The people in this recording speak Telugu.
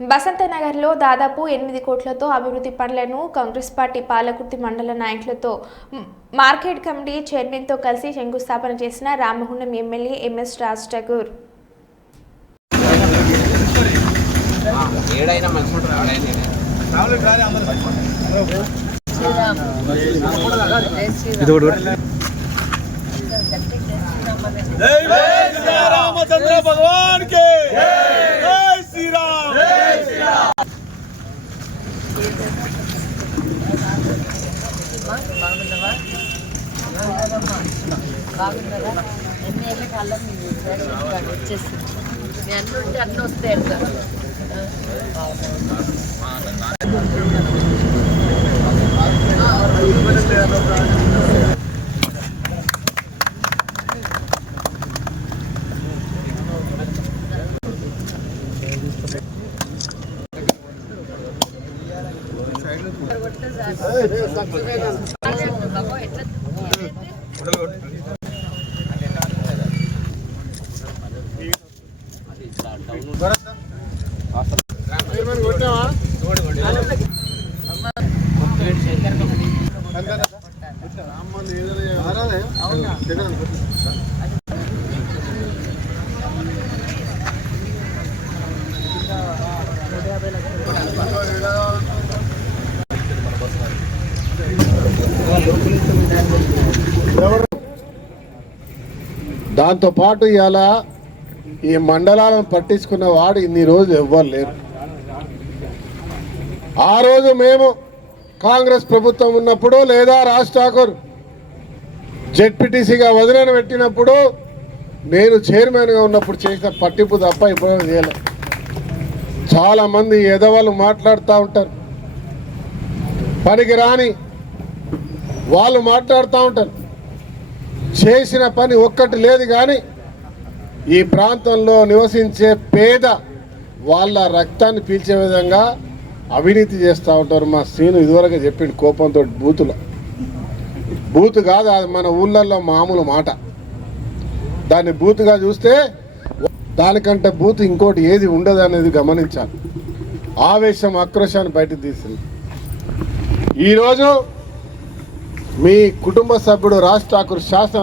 బసంతనగర్లో దాదాపు 8 కోట్లతో అభివృద్ధి పనులను కాంగ్రెస్ పార్టీ పాలకుర్తి మండల నాయకులతో మార్కెట్ కమిటీ చైర్మన్తో కలిసి శంకుస్థాపన చేసిన రామగుండం ఎమ్మెల్యే ఎంఎస్ రాజ్ ఠాకూర్. रामचंद्र भगवान के जय श्री राम. దాంతో పాటు ఇలా ఈ మండలాలను పట్టించుకున్న వాడు ఇన్ని రోజులు ఎవ్వరు లేరు. ఆ రోజు మేము కాంగ్రెస్ ప్రభుత్వం ఉన్నప్పుడు లేదా రాజ్ ఠాకూర్ జెడ్పీటీసీగా వదిలేని పెట్టినప్పుడు నేను చైర్మన్గా ఉన్నప్పుడు చేసిన పట్టింపు తప్ప ఇప్పుడు చేయలేదు. చాలామంది ఎదవాళ్ళు మాట్లాడుతూ ఉంటారు, పనికి రాని వాళ్ళు మాట్లాడుతూ ఉంటారు. చేసిన పని ఒక్కటి లేదు. కానీ ఈ ప్రాంతంలో నివసించే పేద వాళ్ళ రక్తాన్ని పీల్చే విధంగా అవినీతి చేస్తూ ఉంటారు. మా శ్రీను ఇదివరకు చెప్పిండు కోపంతో బూతు కాదు, అది మన ఊళ్ళల్లో మామూలు మాట. దాన్ని బూతుగా చూస్తే దానికంటే బూతు ఇంకోటి ఏది ఉండదు అనేది గమనించాలి. ఆవేశం ఆక్రోశాన్ని బయటకు తీసింది. ఈరోజు మీ కుటుంబ సభ్యుడు రాజ్ ఠాకూర్ శాసన